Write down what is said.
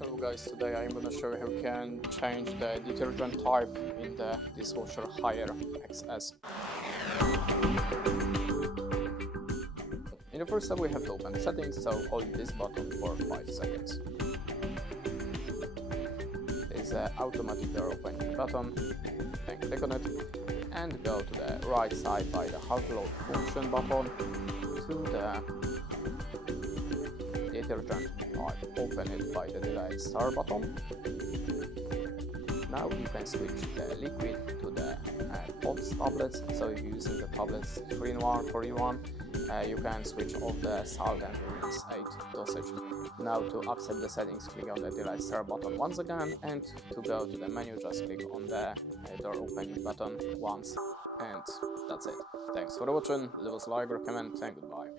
Hello guys, today I'm gonna show you how you can change the detergent type in the dishwasher HISENSE. In the first step we have to open the settings, so hold this button for 5 seconds. There's an automatic door opening button, then click on it and go to the right side by the half load function button to the detergent type. Open it by the delayed start button. Now you can switch the liquid to the POTS tablets. So if you're using the tablets 3-in-1, 4-in-1, you can switch off the salt and rinse 8 dosage. Now to accept the settings, click on the delayed start button once again, and to go to the menu, just click on the door opening button once, and that's it. Thanks for watching, leave us a like or comment, and goodbye.